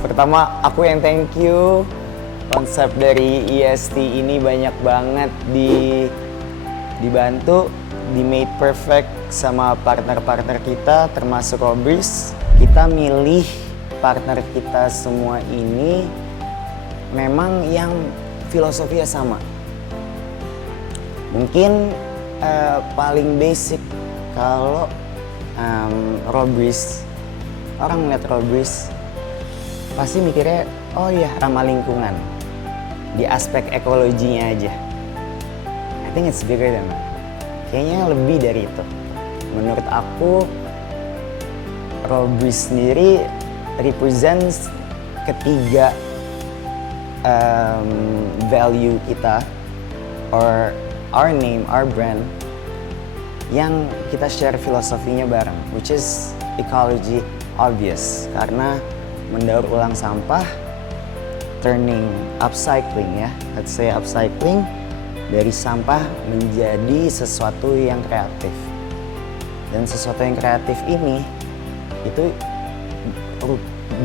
Pertama, aku yang thank you. Konsep dari EST ini banyak banget dibantu, di made perfect sama partner-partner kita, termasuk Robris. Kita milih partner kita semua ini memang yang filosofinya sama. Mungkin paling basic kalau Robris, orang ngeliat Robris pasti mikirnya, oh iya ramah lingkungan. Di aspek ekologinya aja. I think it's bigger than that. Kayaknya lebih dari itu. Menurut aku, Robris sendiri represents ketiga value kita, or our name, our brand, yang kita share filosofinya bareng, which is ecology obvious, karena mendaur ulang sampah, turning upcycling ya, let's say upcycling dari sampah menjadi sesuatu yang kreatif. Dan sesuatu yang kreatif ini itu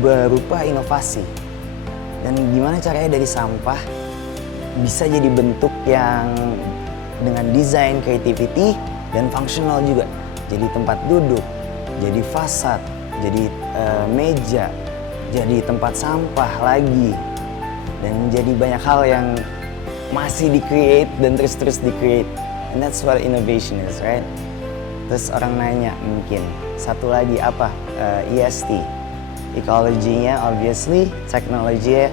berupa inovasi. Dan gimana caranya dari sampah bisa jadi bentuk yang dengan desain, creativity, dan functional juga. Jadi tempat duduk, jadi fasad, jadi meja, jadi tempat sampah lagi. Dan jadi banyak hal yang masih di-create dan terus di-create. And that's what innovation is, right? Terus orang nanya mungkin, satu lagi apa? EST. Ecology-nya obviously, teknologinya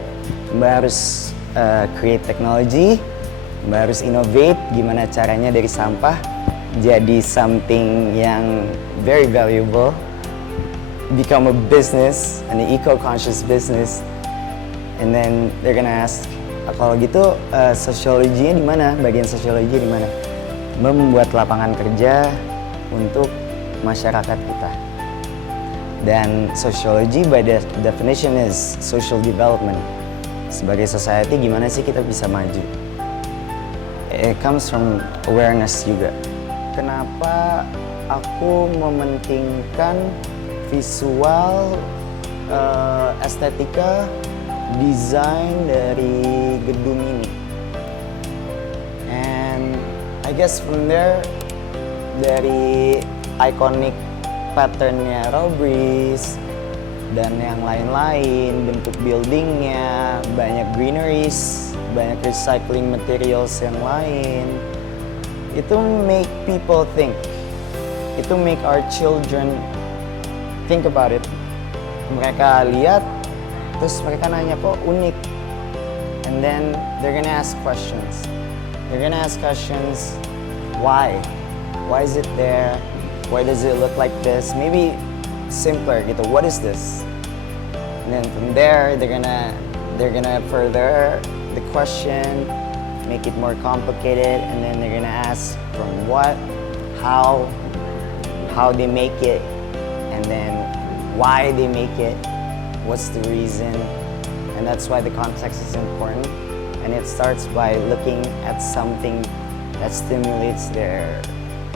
Mbak harus create technology, Mbak harus innovate gimana caranya dari sampah jadi something yang very valuable, become a business, an eco-conscious business. And then they're gonna ask, kalau gitu sosiologinya di mana? Bagian sosiologi di mana? Membuat lapangan kerja untuk masyarakat kita. Dan sociology by definition is social development. Sebagai society gimana sih kita bisa maju? It comes from awareness juga. Kenapa aku mementingkan visual, estetika, desain dari gedung ini. And I guess from there, dari iconic patternnya Robris dan yang lain-lain, bentuk buildingnya, banyak greeneries, banyak recycling materials yang lain, itu make people think, itu make our children think about it. Mereka lihat, terus mereka nanya, kok unik? And then they're gonna ask questions. They're gonna ask questions, why? Why is it there? Why does it look like this? Maybe simpler gitu, what is this? And then from there, they're gonna further the question, make it more complicated, and then they're gonna ask from what, how they make it, and then why they make it. What's the reason? And that's why the context is important. And it starts by looking at something that stimulates their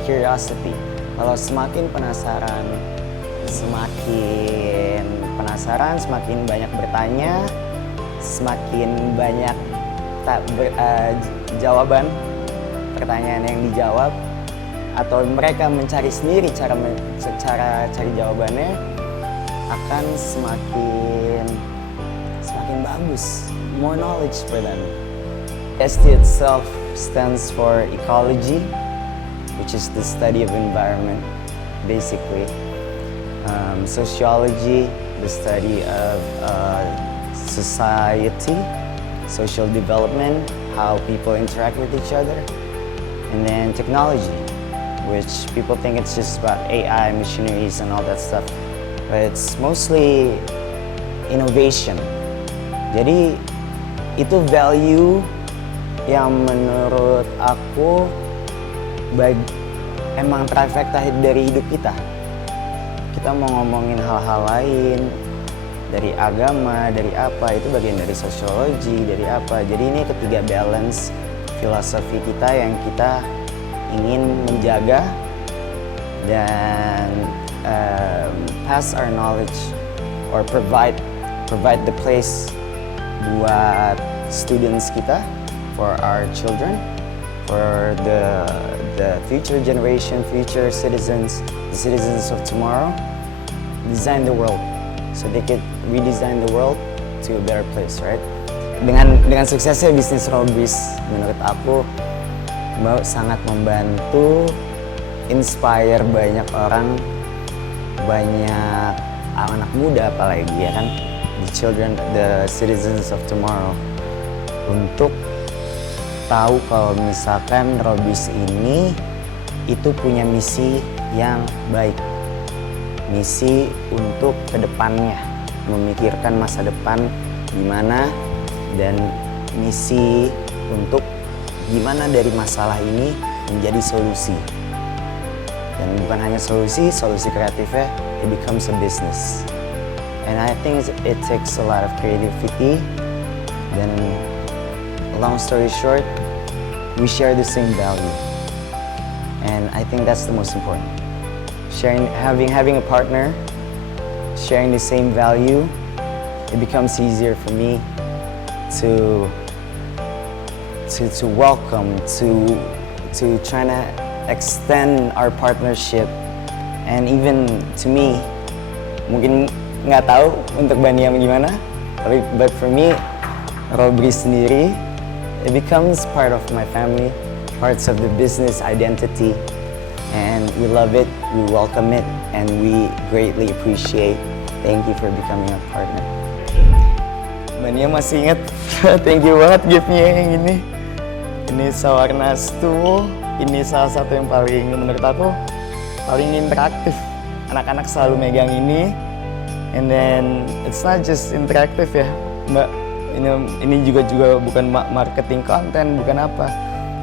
curiosity. Kalau semakin penasaran, semakin banyak bertanya, semakin banyak jawaban pertanyaan yang dijawab, atau mereka mencari sendiri cara cari jawabannya, akan semakin bagus, more knowledge for them. EST itself stands for ecology, which is the study of environment, basically. Sociology, the study of society, social development, how people interact with each other. And then technology, which people think it's just about AI, machineries, and all that stuff. But it's mostly innovation. Jadi itu value yang menurut aku emang trifecta dari hidup kita. Kita mau ngomongin hal-hal lain, dari agama, dari apa, itu bagian dari sosiologi, dari apa. Jadi ini ketiga balance filosofi kita yang kita ingin menjaga dan pass our knowledge or provide provide the place buat students kita, for our children, for the future generation, future citizens, the citizens of tomorrow. Design the world, so they could redesign the world to a better place, right? Dengan suksesnya bisnis Robris, menurut aku sangat membantu, inspire banyak orang, banyak anak muda apalagi ya kan, the children, the citizens of tomorrow, untuk tahu kalau misalkan Robris ini itu punya misi yang baik, misi untuk kedepannya, memikirkan masa depan gimana, dan misi untuk gimana dari masalah ini menjadi solusi. Dan bukan hanya solusi kreatifnya, it becomes a business. And I think it takes a lot of creativity. Then, long story short, we share the same value. And I think that's the most important. Having a partner, sharing the same value, it becomes easier for me to welcome, to try to extend our partnership, and even to me, mungkin nggak tahu untuk Baniam gimana, tapi but for me, Robris sendiri, it becomes part of my family, parts of the business identity, and we love it, we welcome it, and we greatly appreciate. Thank you for becoming a partner. Baniam masih ingat, thank you banget gift-nya yang ini. Ini Sawarna Stool, ini salah satu yang paling, menurut aku, paling interaktif. Anak-anak selalu megang ini, and then it's not just interaktif ya, Mbak. Ini juga bukan marketing konten, bukan apa,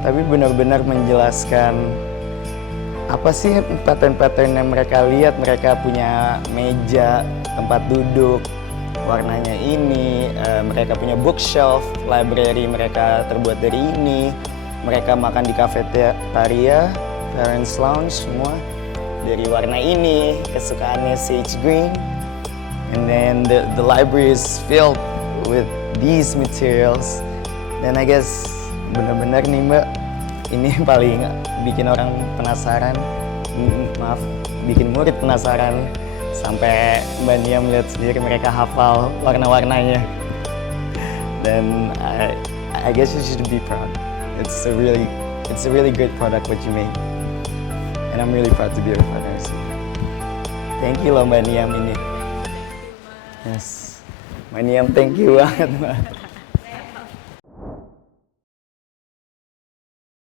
tapi benar-benar menjelaskan apa sih pattern-pattern yang mereka lihat. Mereka punya meja, tempat duduk, warnanya ini, mereka punya bookshelf, library mereka terbuat dari ini, mereka makan di cafeteria, parents lounge, semua dari warna ini, kesukaannya sage green, and then the library is filled with these materials. Dan I guess benar-benar nih Mbak, ini paling bikin orang penasaran, bikin murid penasaran, sampai Mbak Nia melihat sendiri mereka hafal warna-warnanya. Dan I guess you should be proud. It's a really good product what you made, and I'm really proud to be your partner. Thank you loh Mbak Niam ini. Yes, Mbak Niam, thank you banget Mbak.